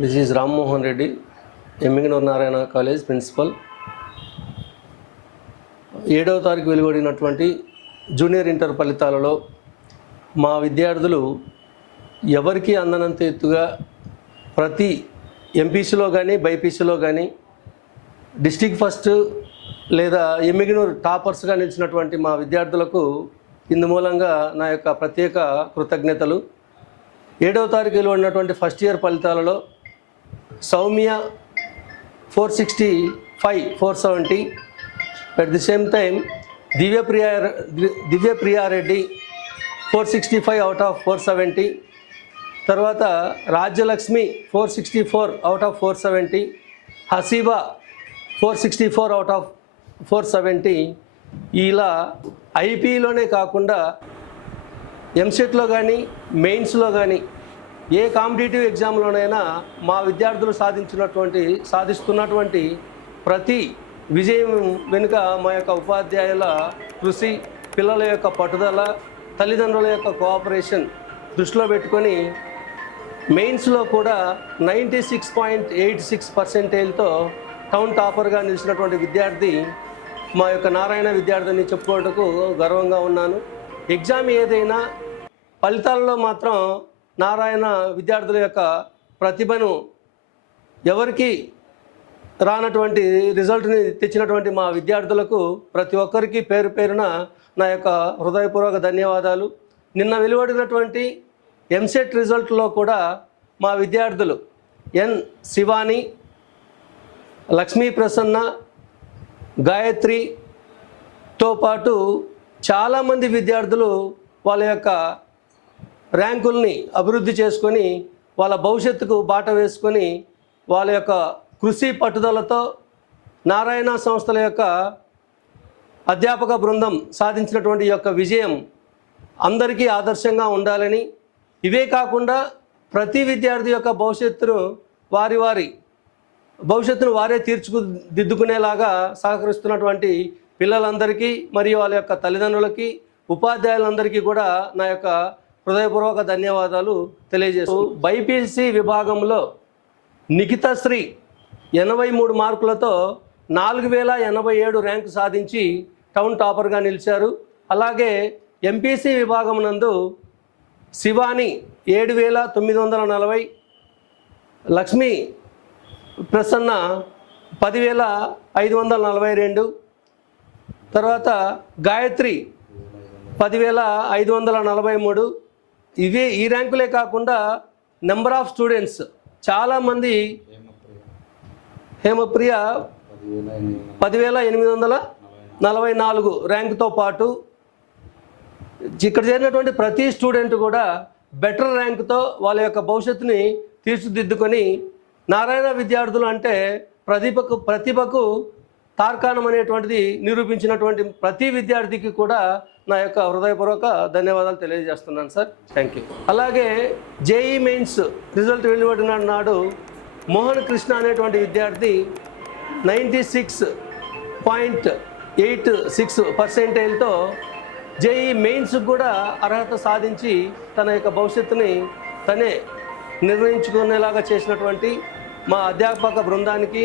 This is Rammohan Reddy Emmiganur Narayana college principal ఏడవ తారీఖు వెలువడినటువంటి junior inter ఫలితాలలో మా విద్యార్థులు ఎవరికి అందనంత ఎత్తుగా ప్రతి ఎంపీసీలో కానీ బైపీసీలో కానీ డిస్టిక్ ఫస్ట్ లేదా ఎమ్మిగినూరు టాపర్స్గా నిలిచినటువంటి మా విద్యార్థులకు ఇందు మూలంగా నా యొక్క ప్రత్యేక కృతజ్ఞతలు. ఏడవ తారీఖు వెలువడినటువంటి ఫస్ట్ ఇయర్ ఫలితాలలో Soumya four sixty five four seventy. At the same time Divyapriya Divyapriya Reddy four sixty five out of four seventy తర్వాత Rajyalakshmi four sixty four out of four seventy Haseeba four sixty four out of four seventy ఇలా ఐపీలోనే కాకుండా ఎంసెట్లో కానీ మెయిన్స్లో కానీ ఏ competitive ఎగ్జామ్లోనైనా మా విద్యార్థులు సాధించినటువంటి సాధిస్తున్నటువంటి ప్రతి విజయం వెనుక మా యొక్క ఉపాధ్యాయుల కృషి పిల్లల యొక్క పట్టుదల తల్లిదండ్రుల యొక్క కోఆపరేషన్ దృష్టిలో పెట్టుకొని మెయిన్స్లో కూడా ninety six point eight six పర్సెంటేజ్తో town టాపర్గా నిలిచినటువంటి విద్యార్థి మా యొక్క నారాయణ విద్యార్థిని చెప్పుకోవటకు గర్వంగా ఉన్నాను. ఎగ్జామ్ ఏదైనా ఫలితాల్లో మాత్రం నారాయణ విద్యార్థుల యొక్క ప్రతిభను ఎవరికి రానటువంటి రిజల్ట్ని తెచ్చినటువంటి మా విద్యార్థులకు ప్రతి ఒక్కరికి పేరు పేరున నా యొక్క హృదయపూర్వక ధన్యవాదాలు. నిన్న వెలువడినటువంటి ఎంసెట్ రిజల్ట్లో కూడా మా విద్యార్థులు ఎన్ శివాని లక్ష్మీ ప్రసన్న గాయత్రితో పాటు చాలామంది విద్యార్థులు వాళ్ళ యొక్క ర్యాంకుల్ని అభివృద్ధి చేసుకొని వాళ్ళ భవిష్యత్తుకు బాట వేసుకొని వాళ్ళ యొక్క కృషి పట్టుదలతో నారాయణ సంస్థల యొక్క అధ్యాపక బృందం సాధించినటువంటి యొక్క విజయం అందరికీ ఆదర్శంగా ఉండాలని ఇవే కాకుండా ప్రతి విద్యార్థి యొక్క భవిష్యత్తును వారి వారి భవిష్యత్తును వారే తీర్చుదిద్దుకునేలాగా సహకరిస్తున్నటువంటి పిల్లలందరికీ మరియు వాళ్ళ యొక్క తల్లిదండ్రులకి ఉపాధ్యాయులందరికీ కూడా నా యొక్క హృదయపూర్వక ధన్యవాదాలు తెలియజేస్తూ బైపీసీ విభాగంలో నిఖితశ్రీ ఎనభై మూడు మార్కులతో నాలుగు వేల ఎనభై ఏడు ర్యాంకు సాధించి టౌన్ టాపర్గా నిలిచారు. అలాగే ఎంపీసీ విభాగం నందు శివాని ఏడు వేల తొమ్మిది వందల నలభై లక్ష్మి ప్రసన్న పదివేల ఐదు వందల నలభై రెండు తర్వాత గాయత్రి పదివేల ఐదు వందల నలభై మూడు ఇవే ఈ ర్యాంకులే కాకుండా నెంబర్ ఆఫ్ స్టూడెంట్స్ చాలామంది హేమప్రియ పదివేల ఎనిమిది వందల నలభై నాలుగు ర్యాంకుతో పాటు ఇక్కడ చేరినటువంటి ప్రతి స్టూడెంట్ కూడా బెటర్ ర్యాంక్తో వాళ్ళ యొక్క భవిష్యత్తుని తీర్చిదిద్దుకొని నారాయణ విద్యార్థులు అంటే ప్రతిభకు ప్రతిభకు తార్కాణం అనేటువంటిది నిరూపించినటువంటి ప్రతి విద్యార్థికి కూడా నా యొక్క హృదయపూర్వక ధన్యవాదాలు తెలియజేస్తున్నాను సార్. థ్యాంక్ యూ అలాగే జేఈ మెయిన్స్ రిజల్ట్ వెలువడిన నాడు మోహన్ కృష్ణ అనేటువంటి విద్యార్థి ninety six point eight six పర్సెంటేజ్తో JEE mains కూడా అర్హత సాధించి తన యొక్క భవిష్యత్తుని తనే నిర్ణయించుకునేలాగా చేసినటువంటి మా అధ్యాపక బృందానికి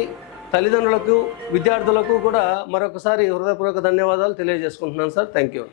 తల్లిదండ్రులకు విద్యార్థులకు కూడా మరొకసారి హృదయపూర్వక ధన్యవాదాలు తెలియజేసుకుంటున్నాను సార్. Thank you.